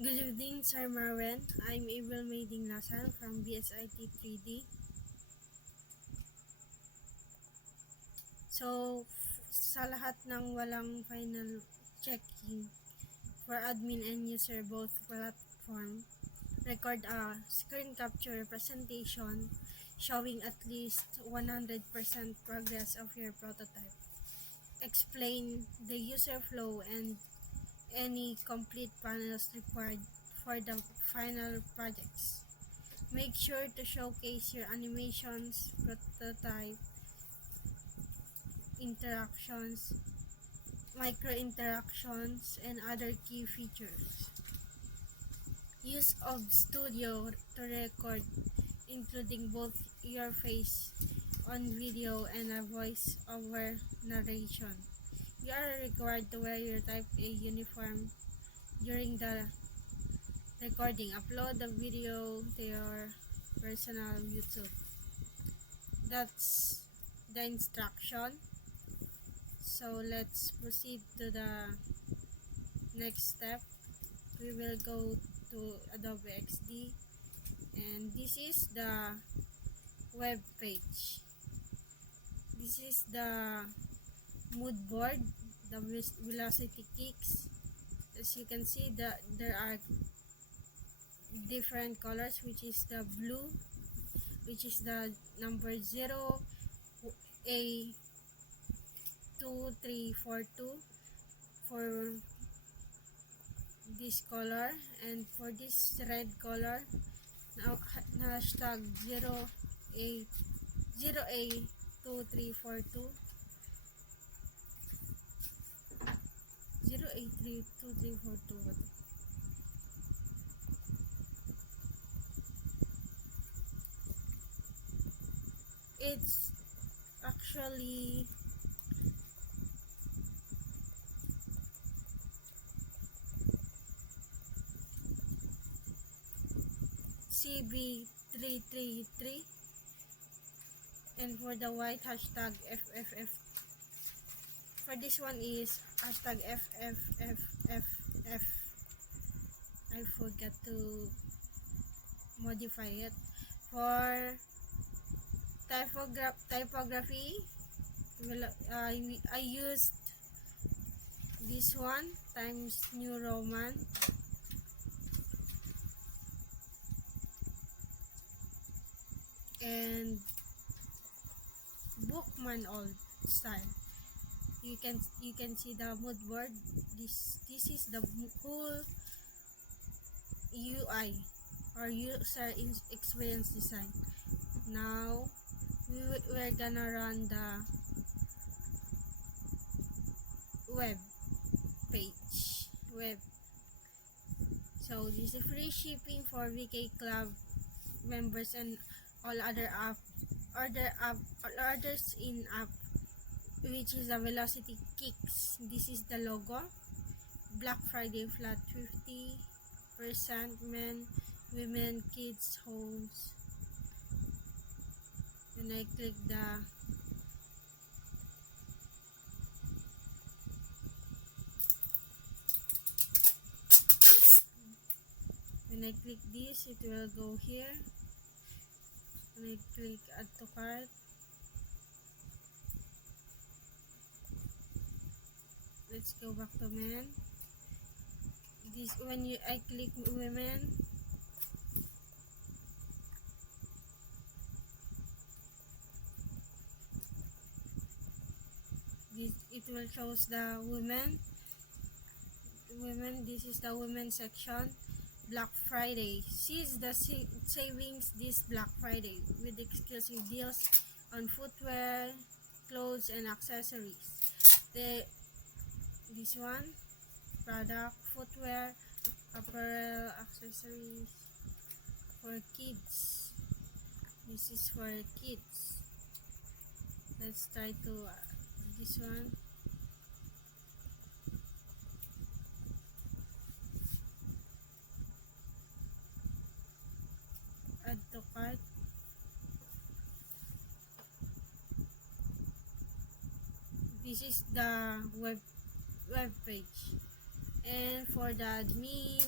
Good evening, Sir Marwen. I'm Abel Mayding Lasan from BSIT 3D. So, sa lahat ng walang final checking for admin and user both platform, record a screen capture presentation showing at least 100% progress of your prototype. Explain the user flow and any complete panels required for the final projects. Make sure to showcase your animations, prototype, interactions, micro interactions, and other key features. Use of Studio to record, including both your face on video and a voice over narration. You are required to wear your Type A uniform during the recording. Upload the video to your personal YouTube. That's the instruction. So let's proceed to the next step. We will go to Adobe XD, and this is the web page. This is the mood board, the velocity kicks. As you can see, there are different colors, which is the blue, which is the number 0, A2342 for this color, and for this red color, now hashtag 0A2342 0A2342. It's actually CB333, and for the white, hashtag FFF. For this one is hashtag FFFF. I forgot to modify it. For typography, I used this one, Times New Roman. And Bookman old style. You can see the mood board. This is the whole UI or user experience design. Now we're gonna run the web page. So this is free shipping for VK Club members and all other orders in app, which is the Velocity Kicks. This is the logo. Black Friday flat 50% men, women, kids, homes. And I click this, it will go here. And I click add to cart. Let's go back to men. This when I click women, it will shows the women. This is the women section. Black Friday. Seize the savings this Black Friday with exclusive deals on footwear, clothes, and accessories. This one, product, footwear, apparel, accessories for kids. This is for kids. Let's try to this one. Add to cart. This is the web page. And for the admin,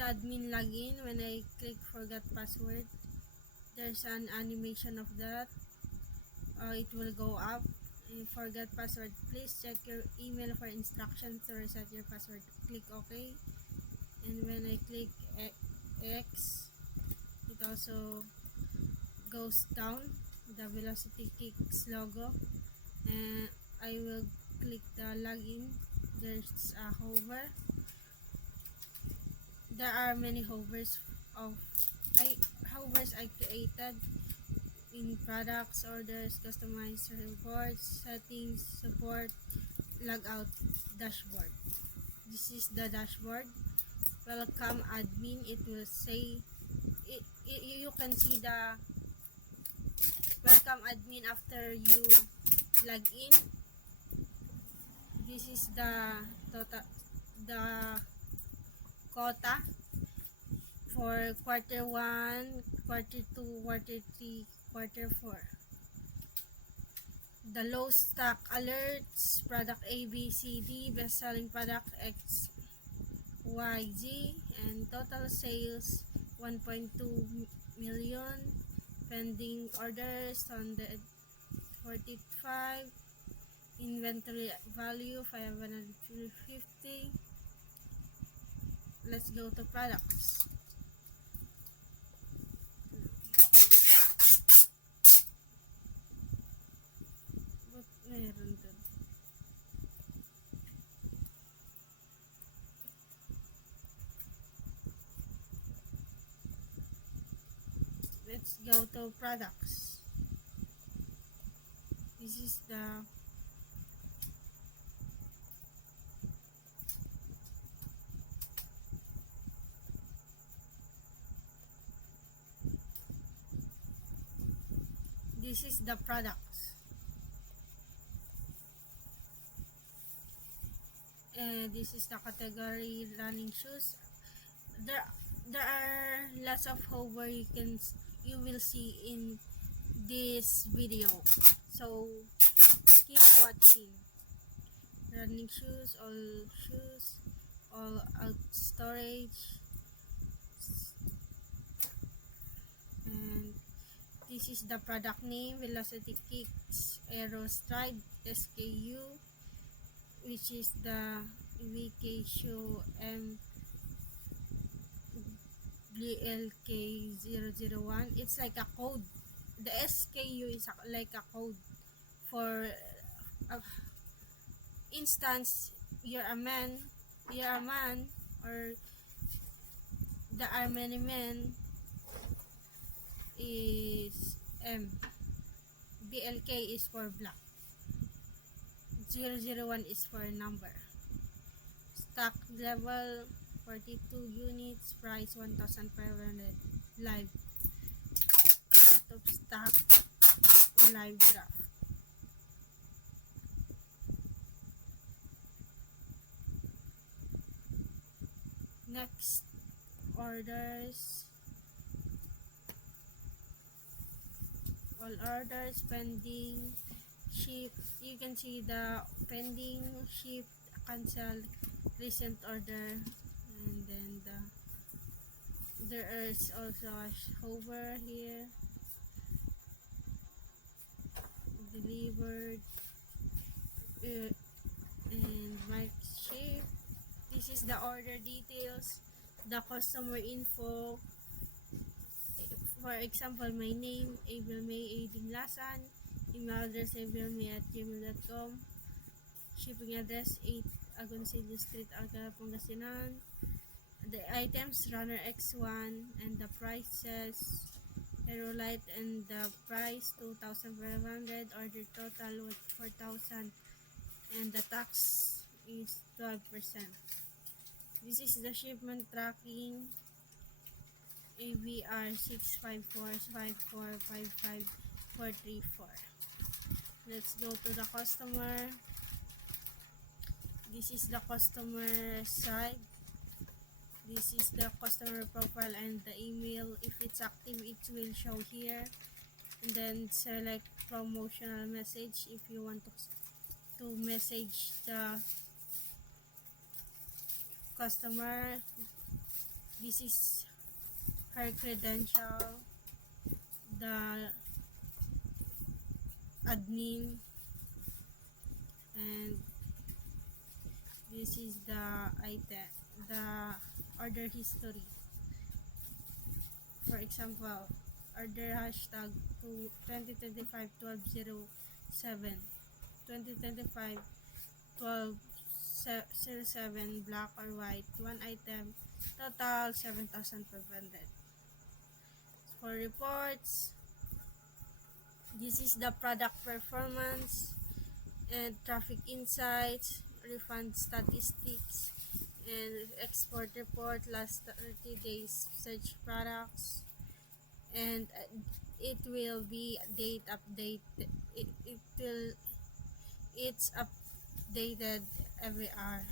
the admin login. When I click forgot password, there's an animation of that. It will go up. Forgot password. Please check your email for instructions to reset your password. Click OK. And when I click X, it also goes down, the Velocity Kicks logo, and I will click the login. There's a hover. There are many hovers I created in products, orders, customized reports, settings, support, logout, dashboard. This is the dashboard. Welcome admin. It will say you can see the welcome admin after you log in. This is the quota for quarter 1, quarter 2, quarter 3, quarter 4. The low stock alerts, product A, B, C, D, best selling product X, Y, Z, and total sales 1.2 million, pending orders 145, inventory value 550. Let's go to products. What meron dun? Let's go to products. This is the products. And this is the category running shoes. There are lots of hover you will see in this video, so keep watching. Running shoes, all out storage, and this is the product name, Velocity Kicks Aero Stride SKU, which is the VK Show MBLK001. It's like a code. The SKU is like a code for instance you're a man, or the are many men is M. BLK is for black. 001 is for number. Stock level 42 units, price 1,500. Live. Out of stock, live draft. Next, orders. All orders pending, ship. You can see the pending, ship, cancel, recent order, and then there is also a hover here, delivered, and mark ship. This is the order details, the customer info. For example, my name, Abel May A. Dinglasan, email address abelmay@gmail.com, shipping address 8 Agoncillo Street, Alcala, Pangasinan. The items, runner X1, and the prices, Aerolite, and the price 2,500, order total with 4,000, and the tax is 12%. This is the shipment tracking, ABR 654-5455434. Let's go to the customer. This is the customer side. This is the customer profile and the email. If it's active, it will show here. And then select promotional message if you want to message the customer. This is her credential, the admin, and this is the item, the order history. For example, order hashtag to 2025-1207, 2025-1207, black or white, one item, total 7,500. For reports, this is the product performance and traffic insights, refund statistics, and export report, last 30 days search products, and it will be date update. It's updated every hour.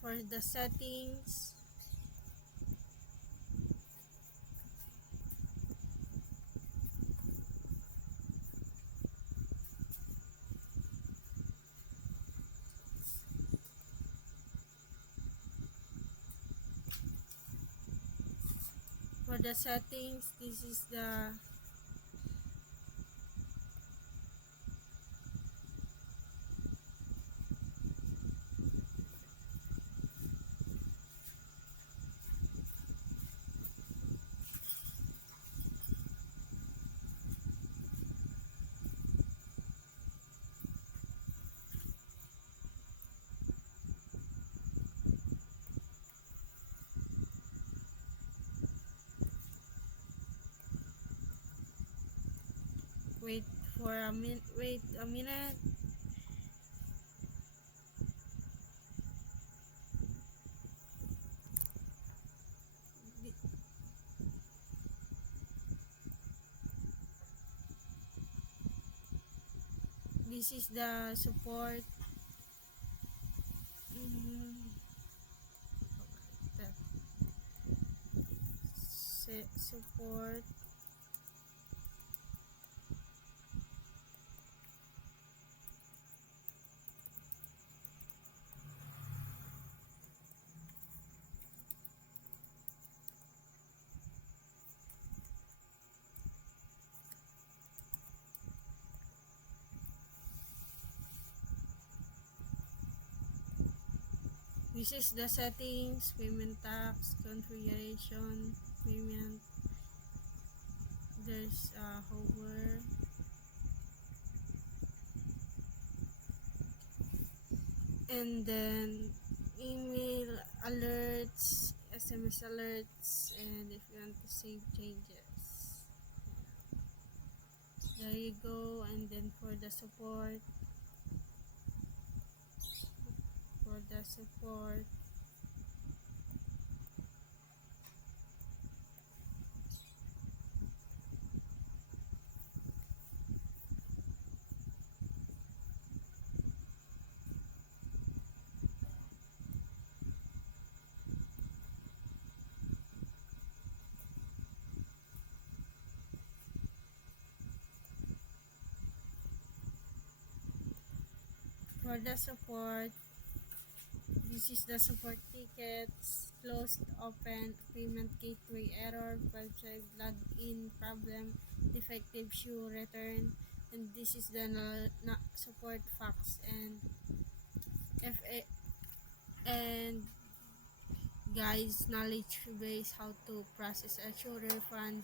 For the settings, this is the wait a minute. This is the support. That support. This is the settings, payment tax, configuration, payment. There's a hover. And then email alerts, SMS alerts, and if you want to save changes. There you go. And then for the support, this is the support tickets, closed, open, payment gateway error, website login problem, defective shoe return, and this is the support fax and FA and guys knowledge base, how to process a shoe refund,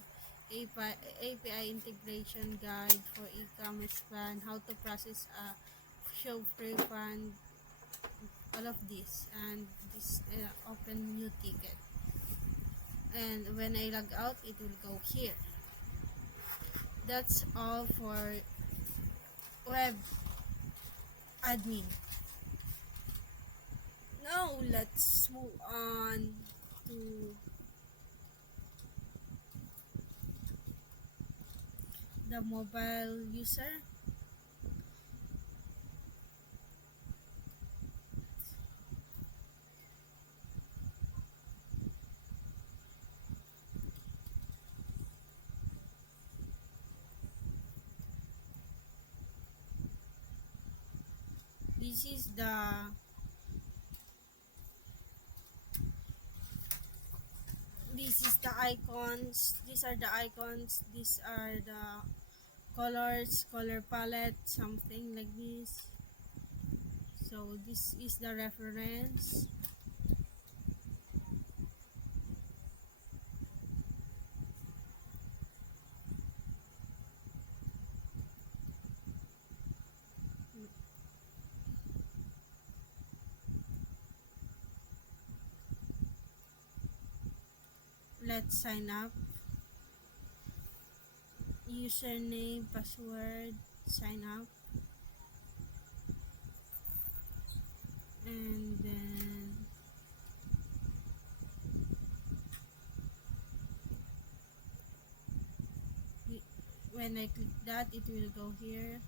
API integration guide for e-commerce plan, how to process a shoe refund, all of this, and this open new ticket, and when I log out it will go here. That's all for web admin. Now let's move on to the mobile user. This is the is the icons. These are the icons. These are the colors, color palette, something like this. So this is the reference. Let's sign up. Username, password, sign up. And then when I click that, it will go here.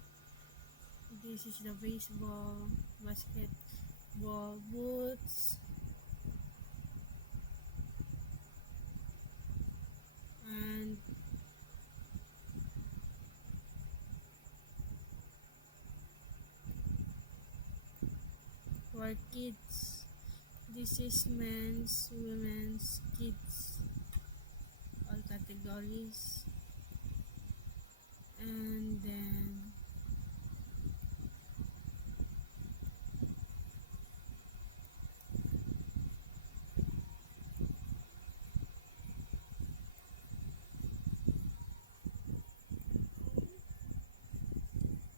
This is the baseball, basketball boots, and for kids, this is men's, women's, kids, all categories. And then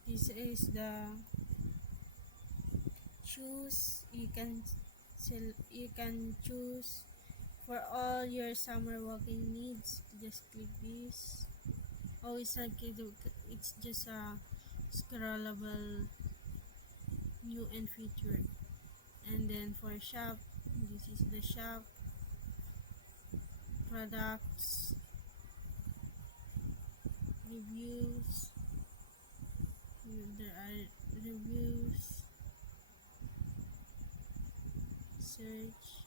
this is the choose. You can choose for all your summer walking needs. Just click this. Oh, it's not it's just a scrollable new and featured. And then for shop, this is the shop, products, reviews. There are reviews, search,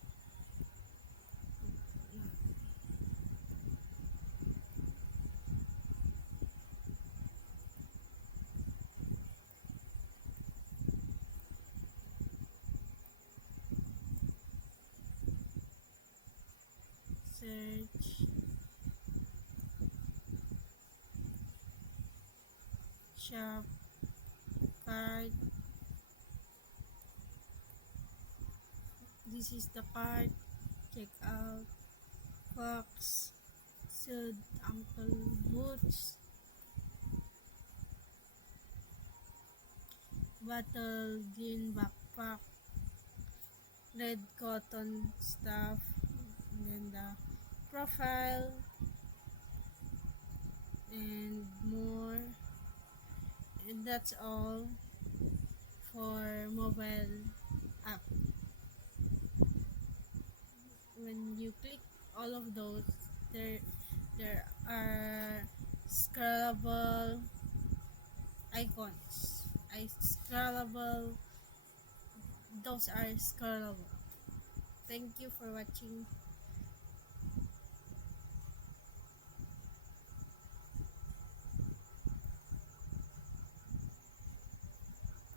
search, shop, card. This is the card, check out, box, sud, ankle boots, bottle, green backpack, red cotton stuff, and then the profile, and more. And that's all for mobile app. When you click all of those, there are scrollable icons. Those are scrollable. Thank you for watching.